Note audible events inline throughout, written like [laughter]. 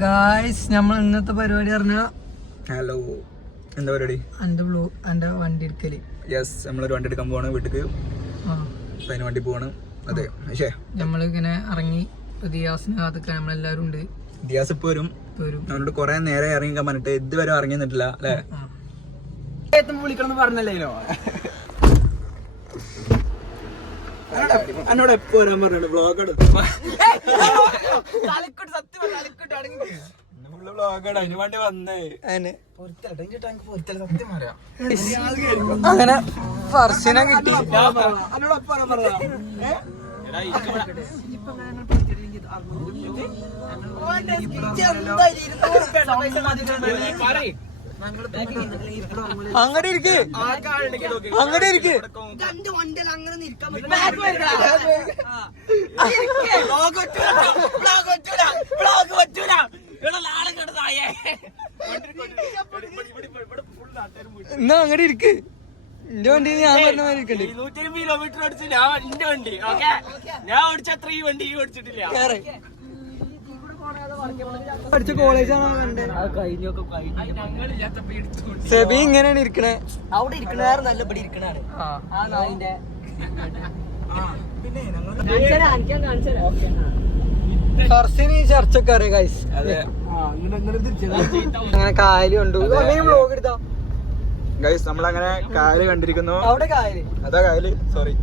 Guys നമ്മൾ ഇന്നത്തെ പരിപാടി പറഞ്ഞ ഹലോ എന്താ പരിപാടി? എന്റെ ബ്ലൂ എന്റെ വണ്ടി എടുക്കൽ. യെസ് നമ്മളൊരു വണ്ടി എടുക്കാൻ പോവാണ് വീട്ടിക്ക്. അതിന് വണ്ടി പോവാണ്. അതെ പക്ഷേ നമ്മൾ ഇങ്ങനെ ഇറങ്ങി ദിയാസിന് കാത്തൊക്കെ നമ്മളെല്ലാരും ഉണ്ട്. ദിയാസ് ഇപ്പൊ വരും. നമ്മളോട് അവനോട് കുറെ നേരെ ഇറങ്ങിക്കാൻ പറഞ്ഞിട്ട് ഇതുവരെ ഇറങ്ങി നിന്നിട്ടില്ല അല്ലേ. വിളിക്കണം പറഞ്ഞല്ലോ [laughs] എന്നോട് എപ്പോ വരാൻ പറഞ്ഞു ബ്ലോഗ് അങ്ങനെ ഫർസിനെ കിട്ടി. എന്നോട് അങ്ങനെ ഇരിക്ക്. അങ്ങടെ ഇരിക്ക്. എന്നാ അങ്ങടെ ഇരിക്ക്. എന്റെ വണ്ടി ഞാൻ പറഞ്ഞ മാതിരി ഇരിക്കണ്ടേ. കിലോമീറ്റർ ഓടിച്ചു ഞാൻ എന്റെ വണ്ടി ഓക്കെ ഞാൻ ഓടിച്ച അത്ര ഈ വണ്ടി ഓടിച്ചിട്ടില്ല. കേറ്. പഠിച്ച കോളേജാണ് സെബി ഇങ്ങനെയാണ് ഇരിക്കണേ. അവിടെ ഇരിക്കണാറ് നല്ല ഇവിടെ ഇരിക്കണാണ് ആ. ആ നായിന്റെ ഈ അറിയാം ഗൈസ് അതെ. അങ്ങനെ കായലുണ്ട്. ബ്ലോഗ് വ്ലോഗ് എടുത്താ? ഗൈസ് നമ്മളങ്ങനെ കായൽ കണ്ടിരിക്കുന്നു. അവിടെ കായൽ അതാ കായൽ സോറി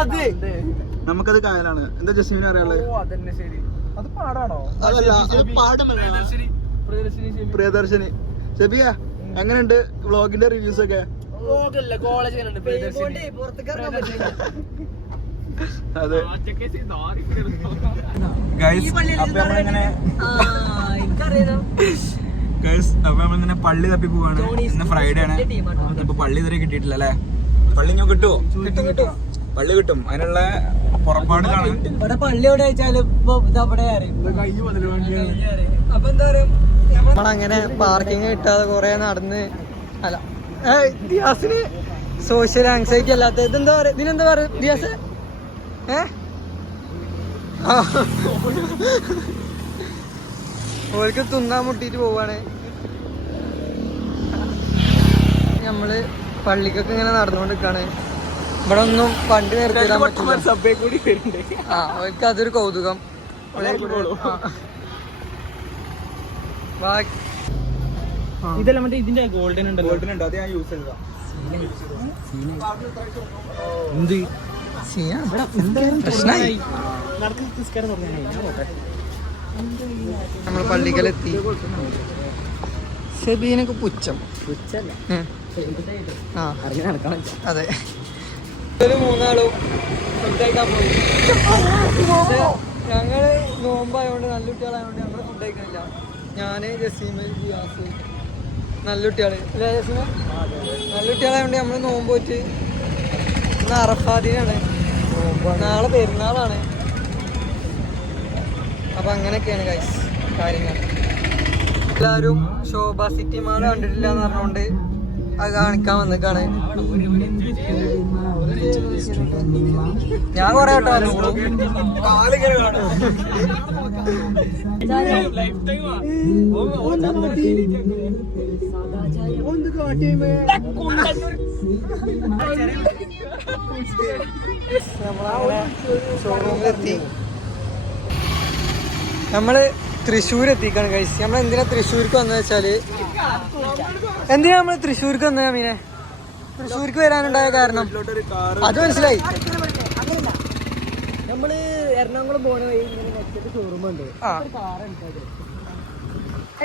അത് നമുക്കത് കായലാണ് എന്താ ജസ്മിന് അറിയാനുള്ളത് അതന്നെ ശരി. അത് പാടാണോ? അതല്ല അത് പാടുമല്ല പ്രിയദർശിനി സെബിയ എങ്ങനെയുണ്ട് വ്ളോഗിന്റെ റിവ്യൂസ് ഒക്കെ അതെ. ഗൈസ് അപ്പൊ നമ്മളിങ്ങനെ ഗൈസ് അപ്പൊ നമ്മളിങ്ങനെ പള്ളി തപ്പി പോവാണ്. ഇന്ന് ഫ്രൈഡേ ആണ്. ഇപ്പൊ പള്ളി ഇതുവരെ കിട്ടിയിട്ടില്ല അല്ലേ? പള്ളി ഞാൻ കിട്ടുമോ കിട്ടും കിട്ടും പള്ളി കിട്ടും. അതിനുള്ള പുറപ്പാടിലാണ് ഇവിടെ പള്ളി എവിടെ വെച്ചാലും അപ്പൊ എന്താ പറയാ നമ്മളങ്ങനെ പാർക്കിംഗ് കിട്ടാതെ കൊറേ നടന്ന് അല്ല. ഏ, ദിയാസിന് സോഷ്യൽ ആങ്സൈറ്റി അല്ലാത്ത ഇതെന്താ പറയാ? ഇതിനെന്താ പറയാ ദിയാസ്? ഏ? ആ. ഓൾക്ക് തിന്നാൻ മുട്ടിയിട്ട് പോവാണ്. നമ്മൾ പള്ളിക്കൊക്കെ ഇങ്ങനെ നടന്നുകൊണ്ട് നിൽക്കാണ് ഇവിടെ ഒന്നും വണ്ടി നിർത്തിയിടാൻ പറ്റില്ല ആ അവർക്ക് അതൊരു കൗതുകം. ഇതല്ല മറ്റേ ഇതിന്റെ ഗോൾഡൻ ഉണ്ട് ഗോൾഡൻ ഉണ്ട്? അത് ഞാൻ യൂസ് ചെയ്തതാ. എന്ത്? പ്രശ്നമായി നടക്കുന്ന നിസ്കാരം ഞാൻ പോട്ടെ നമ്മൾ പള്ളിക്കലെത്തി. സെബീനൊക്കെ പുച്ഛം. അതെ. ഒരു മൂന്നാളും പോയി. ഞങ്ങൾ നോമ്പായോണ്ട് നല്ല കുട്ടികളായോണ്ട് ഞങ്ങൾ ഫുഡ് കഴിക്കണില്ല. ഞാൻ ജസീമ ജിയാസ് നല്ല കുട്ടികൾ. അല്ലേ ജസീമ? നല്ല കുട്ടികളായോണ്ട് നമ്മൾ നോമ്പ് പോയിട്ട് ഇന്ന് അറഫാദിനാണ്. നാളെ പെരുന്നാളാണ്. അപ്പൊ അങ്ങനെയൊക്കെയാണ് ഗൈസ് കാര്യങ്ങൾ. എല്ലാരും ശോഭ സിറ്റി മാൾ കണ്ടിട്ടില്ല എന്ന് പറഞ്ഞുകൊണ്ട് അത് കാണിക്കാൻ വന്നിക്കാണ്. ഞാൻ കൊറേ കേട്ടോ ഷോറൂമിലെത്തി നമ്മൾ തൃശ്ശൂർ എത്തിക്കാണ് കഴിച്ച് നമ്മൾ എന്തിനാ തൃശ്ശൂർക്ക് വന്നത് വെച്ചാൽ? എന്തിനാ നമ്മൾ തൃശ്ശൂർക്ക് വന്നത് മീനെ തൃശ്ശൂർക്ക് വരാനുണ്ടായ കാരണം? അത് മനസ്സിലായി. നമ്മൾ എറണാകുളം പോണ വഴി വെച്ചിട്ട് ഷോറൂം ഉണ്ട്. കാർ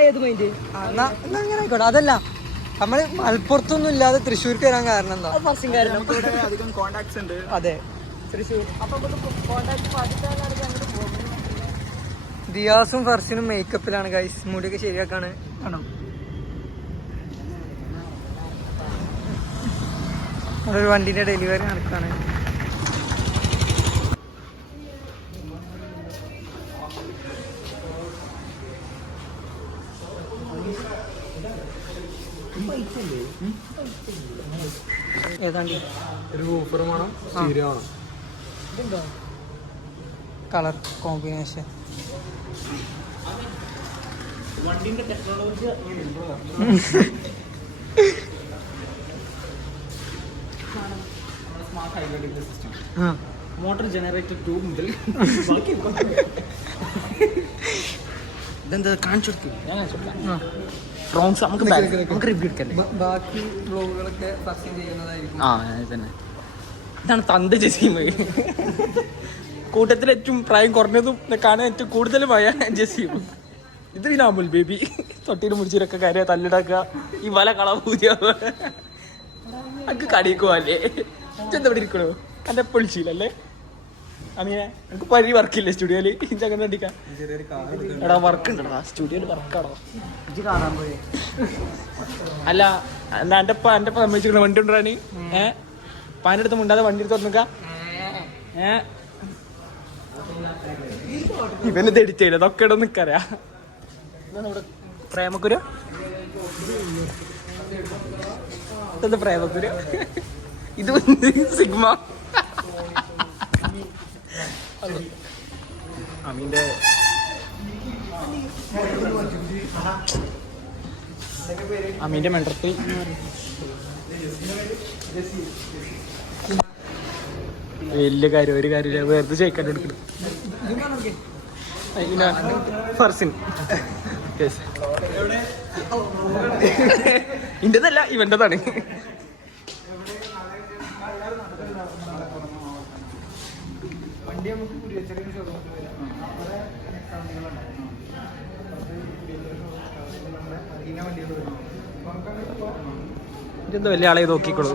ഏത് മൈൻഡ് അങ്ങനെ ആയിക്കോട്ടെ. അതല്ല നമ്മൾ മലപ്പുറത്തൊന്നും ഇല്ലാതെ തൃശ്ശൂർക്ക് വരാൻ കാരണം എന്താ? ഫസ്റ്റും കാരണം നമുക്കിവിടെ അധികം കോണ്ടാക്ട്സ് ഉണ്ട്. അതെ. തൃശ്ശൂർ അപ്പൊ കോണ്ടാക്ട് പാകിസ്ഥാനിലാണ് അങ്ങോട്ട് പോകുന്നത് ദിയാസും ഫർസിനും മേക്കപ്പിലാണ് ഗൈസ് മുടിയൊക്കെ ശരിയാക്കാണ്. ആണോ? ഒരു വണ്ടിന്റെ ഡെലിവറി നടക്കാണ്. ഏതാണ്ട് കളർ കോമ്പിനേഷൻ വണ്ടിന്റെ ടെക്നോളജി സ്മാർട്ട് ഹൈഡ്രോളിക് സിസ്റ്റം ആ. മോട്ടോർ ജനറേറ്റർ ടൂ മുതൽ ബാക്കി ഇതെന്താ? കാണിച്ചു ഞാൻ നമുക്ക് റിവ്യൂ എടുക്കല്ലേ ബാക്കി ബ്ലോഗുകളൊക്കെ ചെയ്യുന്നതായിരിക്കും. ആ തന്നെ ഇതാണ് തന്ത ജസീം കൂട്ടത്തിൽ ഏറ്റവും പ്രായം കുറഞ്ഞതും കാണാൻ ഏറ്റവും കൂടുതലുമായ ജസീം ഇത് പിന്നെ അമുൽ ബേബി. തൊട്ടിയിൽ മുടിച്ചിരൊക്കെ കാര്യം തല്ലിടാക്കുക. ഈ വല കള പൂതിയ. എനിക്ക് കടിക്ക് പോവല്ലേ എന്താ ഇവിടെ ഇരിക്കണോ? എന്റെ പൊളിച്ചില്ലല്ലേ അങ്ങനെ എനിക്ക് പരി വർക്കില്ലേ സ്റ്റുഡിയോയിൽ ഇഞ്ചങ്ങനെ അങ്ങനെ അടിക്കാം എടാ വർക്ക് ഉണ്ടടാ. സ്റ്റുഡിയോയിൽ വർക്കാടോ അല്ല എന്നാ എന്റെ എന്റെ സമ്മതിച്ചിരിക്കണ വണ്ടി ഉണ്ടാണി ഏഹ് പാനെടുത്ത് മുണ്ടാതെ വണ്ടി എടുത്ത് തുറന്നിക്കാം ഏ? ഇവന് തെടിച്ചില്ല അതൊക്കെ ഇടം നിക്കറിയാ. പ്രേമക്കുരു. ഇതെന്താ പ്രേമക്കുരു? ഇത് സിഗ്മ. അമീന്റെ അമീന്റെ മെൻഡർത്തിൽ വലിയ കാര്യം ഒരു കാര്യമില്ല വെറുതെ ചേക്കാൻ എടുക്കണം. ഫർസിൻ. ഇന്റേതല്ല പോകാം ഇതെന്താ വലിയ ആളെ നോക്കിക്കോളൂ.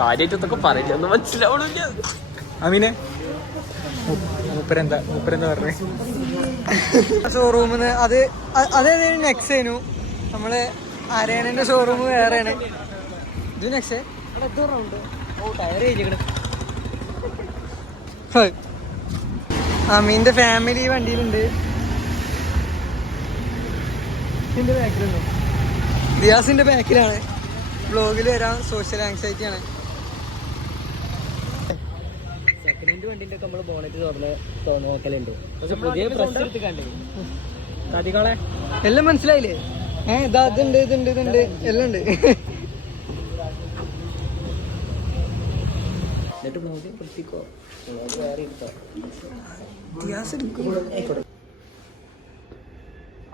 കാര്യമായിട്ടൊക്കെ പറയില്ല ഒന്നും മനസ്സിലാവണില്ല അമീനെ? ഷോറൂമിൽ അത് അതേ നെക്സേനു നമ്മൾ അരേണന്റെ ഷോറൂം വേറെയാണ്. ഇത് നെക്സേ അമീന്റെ ഫാമിലി വണ്ടിയിലുണ്ട്. ഇതിന്റെ ബാക്കിലുണ്ടോ ദിയാസിന്റെ ബാക്കിലാണ് ബ്ലോഗിൽ വരാൻ സോഷ്യൽ ആങ്സൈറ്റി ആണ്. വണ്ടിന്റെ ഒക്കെ നമ്മൾ ബോണറ്റ് തുറന്ന് നോക്കലുണ്ട്. പക്ഷെ പുതിയ പ്രസ് എടുത്ത് കണ്ടേ കതികളെ എല്ലാം മനസ്സിലായില്ലേ? ഏഹ് ഇതാ ഇതുണ്ട് ഇതുണ്ട് ഇതുണ്ട്. എല്ലാം ഉണ്ട്. എന്നിട്ട് വേറെ എടുത്തോ. ദിയാസ് എടുക്കും.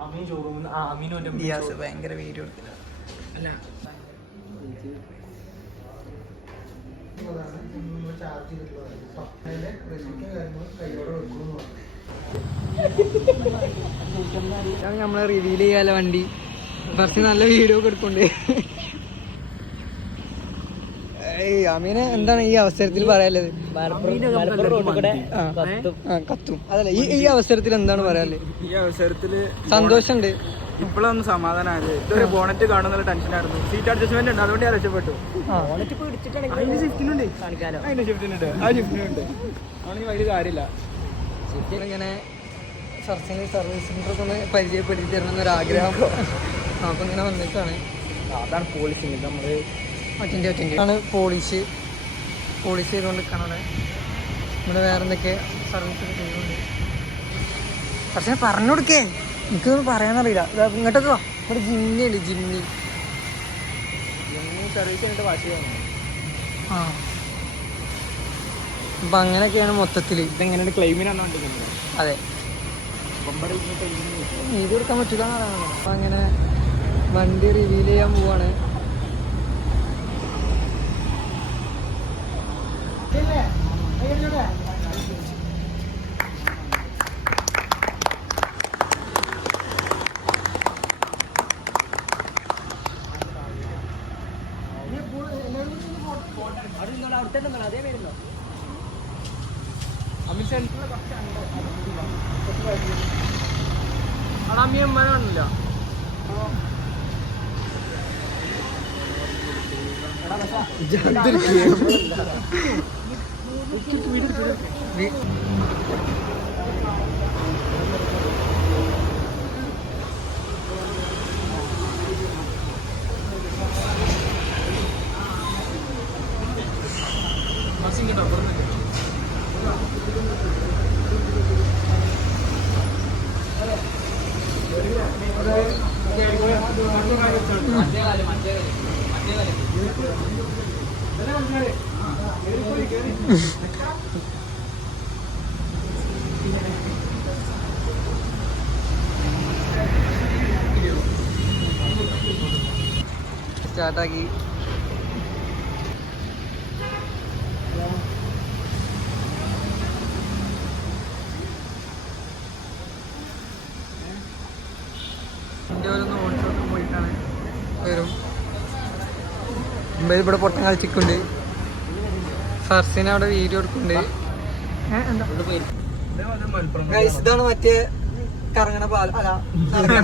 അമീൻ ഷോറൂമിൽ ആ അമീനും ദിയാസ് ഭയങ്കര വീഡിയോ അല്ല ഇതാണ് നമ്മളെ റിവീൽ ചെയ്യാല വണ്ടി. ഫസ്റ്റ് നല്ല വീഡിയോ ഒക്കെ എടുക്കണ്ടേ അമീനെ എന്താണ് ഈ അവസരത്തിൽ പറയാനുള്ളത്? കത്തും. കത്തും. അതല്ല ഈ ഈ അവസരത്തിൽ എന്താണ് പറയാനുള്ളത്? ഈ അവസരത്തിൽ സന്തോഷമുണ്ട്. ഇപ്പോഴൊന്ന് സമാധാനമായത് ഇതൊരു ബോണറ്റ് കാണുന്നുള്ള ടെൻഷനായിരുന്നു സീറ്റ് അഡ്ജസ്റ്റ്മെന്റ് ഉണ്ട്. അതുകൊണ്ട് ഞാൻ രക്ഷപ്പെട്ടു. ഷിഫ്റ്റിനുണ്ട് ഷിഫ്റ്റിനുണ്ട് ആ ഷിഫ്റ്റിനുണ്ട് വലിയ കാര്യമില്ല. ഇങ്ങനെ സർച്ചിങ് സർവീസ് സെന്റർ ഒക്കെ ഒന്ന് പരിചയപ്പെടുത്തി തരണം എന്നൊരു ആഗ്രഹം. അപ്പൊ ഇങ്ങനെ വന്നിട്ടാണ്. അതാണ് പോളിസിങ് നമ്മൾ അറ്റൻഡ് അറ്റൻഡ് ആണ് പോളിഷ് പോളിഷ് ചെയ്തുകൊണ്ട് നിൽക്കണത് ഇവിടെ വേറെ എന്തൊക്കെ സർവീസ് ഒക്കെ ചെയ്യുന്നുണ്ട് പക്ഷേ പറഞ്ഞു കൊടുക്കേ എനിക്കൊന്നും പറയാനറിയില്ല. ഇങ്ങോട്ടൊക്കെ വാ. ഇവിടെ ജിമ്മി. ഉണ്ട് ജിമ്മി ആ. അപ്പം അങ്ങനെയൊക്കെയാണ് മൊത്തത്തിൽ ഇതെങ്ങനെയാണ് ക്ലെയിമിനാണ് അതെ. ഇത് കൊടുക്കാൻ പറ്റില്ല അപ്പം അങ്ങനെ വണ്ടി റിവീൽ ചെയ്യാൻ പോവാണ്. അതേ വരുന്നോ അവിടെ അമ്മിയമ്മനാണല്ലോ സ്റ്റാർട്ടാക്കി. ഇന്ത്യ ഓടിച്ചോട്ട് പോയിട്ടാണ്. വരും. ഇവിടെ പൊട്ടം കളിച്ചിട്ടുണ്ട്. സർസിന് അവിടെ വീഡിയോ എടുക്കുന്നുണ്ട് ഇതാണ് മറ്റേ കറങ്ങണ പാലം. അല്ല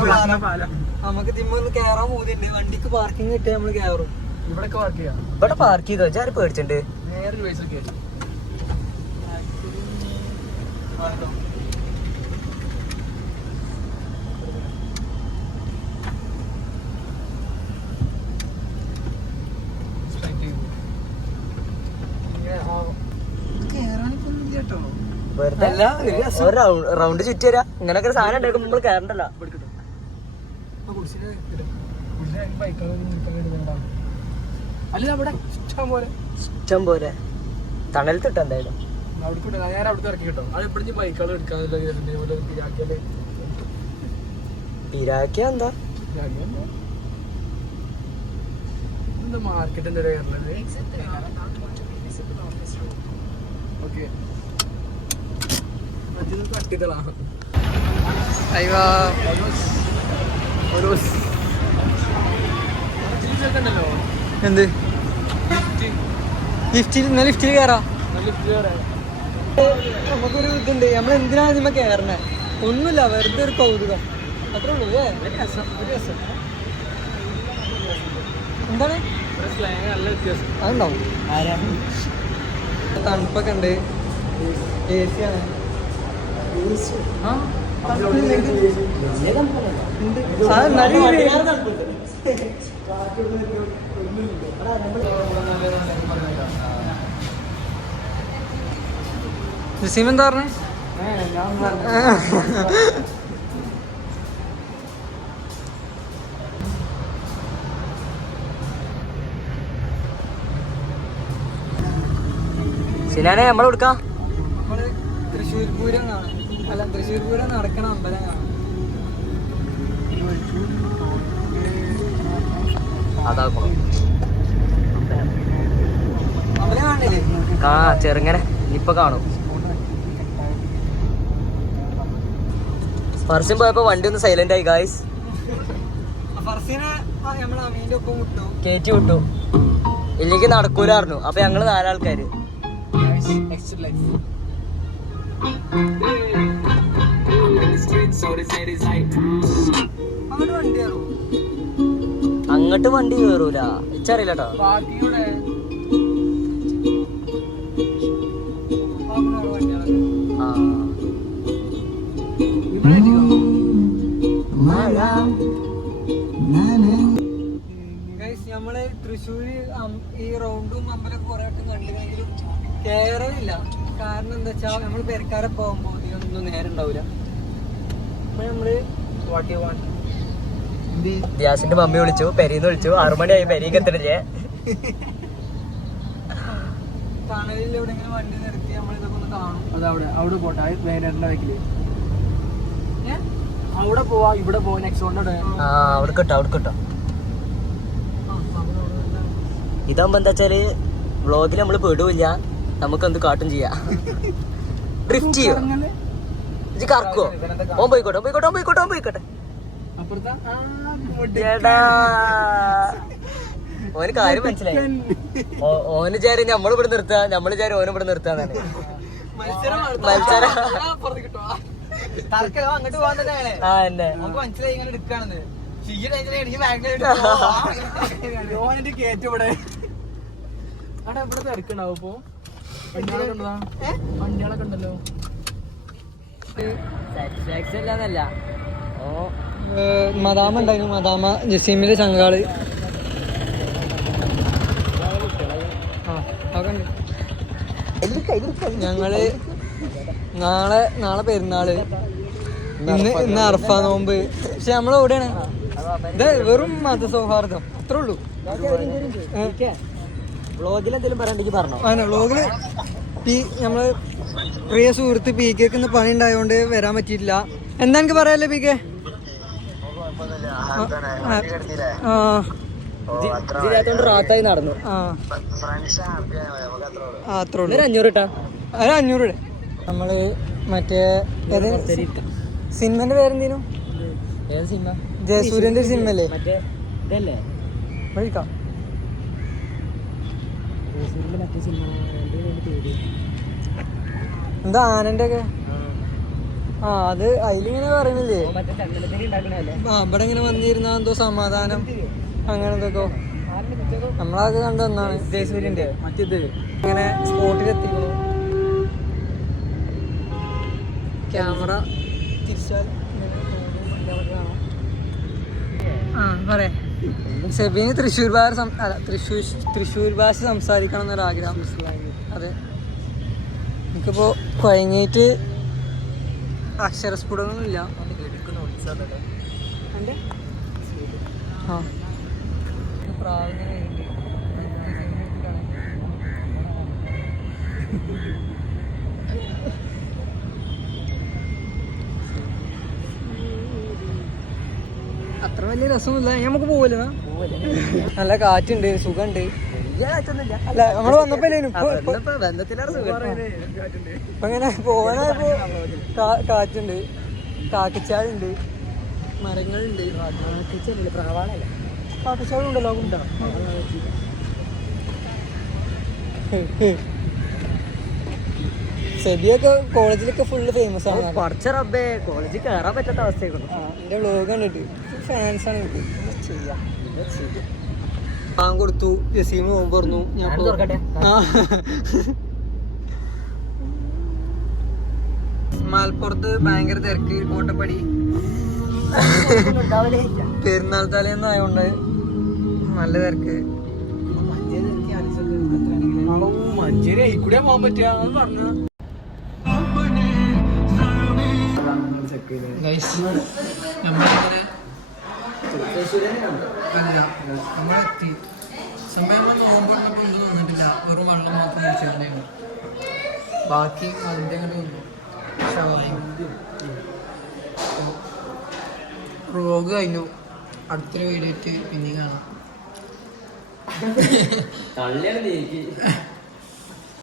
കറങ്ങണ പാലം. നമുക്ക് തിമ്മൊന്ന് കേറാൻ പോകുന്നുണ്ട് വണ്ടിക്ക് പാർക്കിംഗ് കിട്ടിയാൽ നമ്മൾ കേറും. ഇവിടെ ചെയ്യാം. ഇവിടെ പാർക്ക് ചെയ്തോ? ഞാൻ പേടിച്ചിട്ടുണ്ട് നേരെ പൈസ കയറ്റി വെറുതെ അല്ല, ഒരു രസം. ഒരു റൗണ്ട് ചുറ്റി വരാ. ഇങ്ങനൊക്കെ ഒരു സാധനം ഉണ്ടാക്കും നമ്മൾ കയറണ്ടല്ലോ ഇഷ്ടംപോലെ ഇഷ്ടം പോലെ. തണലത്തിട്ട് എന്തായാലും? അവിടെ ഞാൻ അവിടെ ഇറക്കി കേട്ടോ. അത് എപ്പോഴും ബൈക്കുകൾ എടുക്കാനുള്ള ഇതേപോലെ ഇതാക്കിയാൽ പിരാക്കിയ എന്താ? എന്താ? മാർക്കറ്റിന്റെ ഓക്കെ ഒരു എന്ത്? ലിഫ്റ്റിൽ ഇന്ന ലിഫ്റ്റിൽ കയറാ നമുക്കൊരു ഇതുണ്ട്. നമ്മൾ എന്തിനാണ് ഇതിമ്മ കയറണേ ഒന്നുമില്ല വെറുതെ ഒരു കൗതുകം. അത്രേ ഉള്ളൂ ഏ എന്താണ്? നല്ല വ്യത്യാസം. അതുണ്ടാവും. തണുപ്പൊക്കെ ഉണ്ട്. എ സി ആണ്. എന്താ പറഞ്ഞേ? സിനാനെ നമ്മൾ കൊടുക്കാം. നമ്മൾ തൃശ്ശൂർ പൂരം കാണാം അല്ല തൃശ്ശൂർ പൂരം നടക്കണ അമ്പലം കാണാം അതാക്കും അമ്പലം കാണില്ലേ ആ ചെറുങ്ങനെ. ഇപ്പൊ കാണും. ഫർസിൻ പോയപ്പോ വണ്ടി ഒന്ന് സൈലന്റ് ആയി ഗായ്സ് കേറ്റി വിട്ടു. ഇല്ലെങ്കിൽ നടക്കൂലായിരുന്നു. അപ്പൊ ഞങ്ങൾ നാലാൾക്കാര്. അങ്ങോട്ട് വണ്ടി കയറും അങ്ങോട്ട് വണ്ടി കേറൂല. ഇച്ചറിയില്ല കേട്ടോ നമ്മൾ തൃശ്ശൂര് ഈ റൗണ്ടും അമ്പലൊക്കെ കുറെ വട്ടം കണ്ടില്ലെങ്കിലും കേറലില്ല. കാരണം എന്താ വെച്ചാൽ നമ്മൾ പെരക്കാരെ പോകുമ്പോ ഇതിനൊന്നും നേരം ഉണ്ടാവില്ല അപ്പൊ നമ്മൾ വാട്ട് യു വാണ്ട് ഗ്യാസിന്റെ മമ്മി വിളിച്ചു പെരീന്ന് വിളിച്ചു. ആറു മണിയായി പെരീക്ക് എത്തണില്ലേ? തണലിൽ എവിടെയെങ്കിലും വണ്ടി നിർത്തി നമ്മൾ ഇതൊക്കെ ഒന്ന് കാണും. അവിടെ പോട്ടെ. ബാക്കിൽ. അവിടെ പോവാ ഇവിടെ പോവാ അവിടെ കിട്ടോ അവിടെ കിട്ടോ. ഇതാകുമ്പോ എന്താ വെച്ചാൽ വ്ളോഗിൽ നമ്മൾ പെടുവില്ല. നമുക്ക് എന്ത് കാട്ടും ചെയ്യാം. [laughs] ഡ്രിഫ്റ്റ് ചെയ്യോ? ഇത് കറക്കുവോ ഓൻ പോയിക്കോട്ടെ ഓൻ പോയിക്കോട്ടെ ഓൻ പോയിക്കോട്ടെ ഓൻ പോയിക്കോട്ടെ. ഓന് കാര്യം മനസ്സിലായി. ഓന് വിചാരി നമ്മൾ ഇവിടെ നിർത്താ നമ്മൾ വിചാരി ഓന് ഇവിടെ നിർത്താന്നാണ് മത്സരം മത്സരം. തൽക്കാലം അങ്ങോട്ട് പോവാൻ തന്നെയാണ് ആ എന്നെ മനസ്സിലായി ഇങ്ങനെ എടുക്കാണെന്ന്. ഓനെ കേറ്റം ഇവിടെ. അവിടെ ഇവിടെ തിരക്കുണ്ടാവും ഇപ്പൊ. വണ്ടികളൊക്കെ ഉണ്ടോ? വണ്ടികളൊക്കെ ഉണ്ടല്ലോ. സാറ്റിസ്ഫാക്ഷൻ ഇല്ലാന്നല്ല. ഓ. മദാമ ഉണ്ടായിരുന്നു. മദാമ ജസീമിന്റെ ചങ്കാൾ. ഞങ്ങൾ നാളെ നാളെ പെരുന്നാൾ. ഇന്ന് ഇന്ന് അർഫ നോമ്പ്. പക്ഷെ നമ്മളെ എവിടെയാണ്? ഇത് വെറും മതസൗഹാർദ്ദം. അത്രേ ഉള്ളൂ. വ്ളോഗിൽ എന്തെങ്കിലും പറയണ്ടെങ്കിൽ പറഞ്ഞോ. ബ്ലോഗിൽ വ്ളോഗിൽ പി നമ്മൾ പ്രിയ സുഹൃത്ത് പി കെക്ക് ഇന്ന് പണി ഉണ്ടായതുകൊണ്ട് വരാൻ പറ്റിയിട്ടില്ല. എന്താ എനിക്ക് പറയാല്ലേ പി കെ ആ. റാത്തായി നടന്നു. അഞ്ഞൂറ് നമ്മൾ മറ്റേ സിനിമന്റെ പേരെന്തേനു? ജയസൂര്യന്റെ സിനിമ അല്ലേ? മറ്റേ ഇതല്ലേ? വഴിക്കാം. തൃശ്ശൂരിലെ മറ്റേ സിനിമ എന്തേലും പേര്. എന്താ ആനന്റെ ഒക്കെ? ആ അത് അതിലിങ്ങനെ പറയുന്നില്ലേ ആ ഇവിടെ ഇങ്ങനെ വന്നിരുന്ന എന്തോ സമാധാനം. അങ്ങനെ എന്തൊക്കെ നമ്മളത് കണ്ടു വന്നാണ്. ജയസൂര്യന്റെ മറ്റേത്. ഇങ്ങനെ സ്പോട്ടിൽ എത്തിക്കണു. ക്യാമറ തിരിച്ചാൽ ആ പറയാ. സെബീന് തൃശ്ശൂർ ഭാഷ അല്ല തൃശ്ശൂർ തൃശ്ശൂർ ഭാഷ സംസാരിക്കണം എന്നൊരാഗ്രഹം. അതെ. എനിക്കിപ്പോ കുഴങ്ങിയിട്ട് അക്ഷരസ്ഫുടങ്ങളില്ല ആ. അത്ര വലിയ രസമില്ല നമുക്ക് പോവല്ലോ? [laughs] നല്ല കാറ്റുണ്ട് സുഖമുണ്ട് അല്ല നമ്മൾ വന്നപ്പോ ഇങ്ങനെ കാറ്റുണ്ട് കാക്കച്ചാടുണ്ട് മരങ്ങളുണ്ട്. ഉണ്ടല്ലോ ഉണ്ടോ സെബിയൊക്കെ കോളേജിലൊക്കെ ഫുള്ള് ഫേമസ് ആണ്. കുറച്ച് റബ്ബേ കോളേജിൽ കയറാൻ പറ്റാത്ത അവസ്ഥയായിരുന്നു. ആ, എന്റെ വ്ലോഗ് കണ്ടിട്ട്. ഫാൻസ് ആണ് ചെയ്യാ. ഞാൻ കൊടുത്തു. ജസീമ് പോകുമ്പോ പറഞ്ഞു. ഞാൻ. മലപ്പുറത്ത് ഭയങ്കര തിരക്ക് കോട്ടപ്പടി പെരുന്നാൾ തലേന്ന് ആയതുകൊണ്ട് നല്ല തിരക്ക്. മഞ്ചേരി ആയിക്കൂടെ പോകാൻ പറഞ്ഞു നമ്മളിങ്ങനെ അല്ല നമ്മളെത്തി സമയം നോമ്പുള്ളപ്പോൾ ഒന്നും വന്നിട്ടില്ല വെറും വെള്ളം മാത്രം കുടിച്ചിട്ടുണ്ടായിരുന്നു ബാക്കി അതിന്റെ അങ്ങനെ വന്നു. റോഗ് കഴിഞ്ഞു. അടുത്തൊരു വീഡിയോ പിന്നെ കാണാം. തള്ളിയാണ് നീക്കി.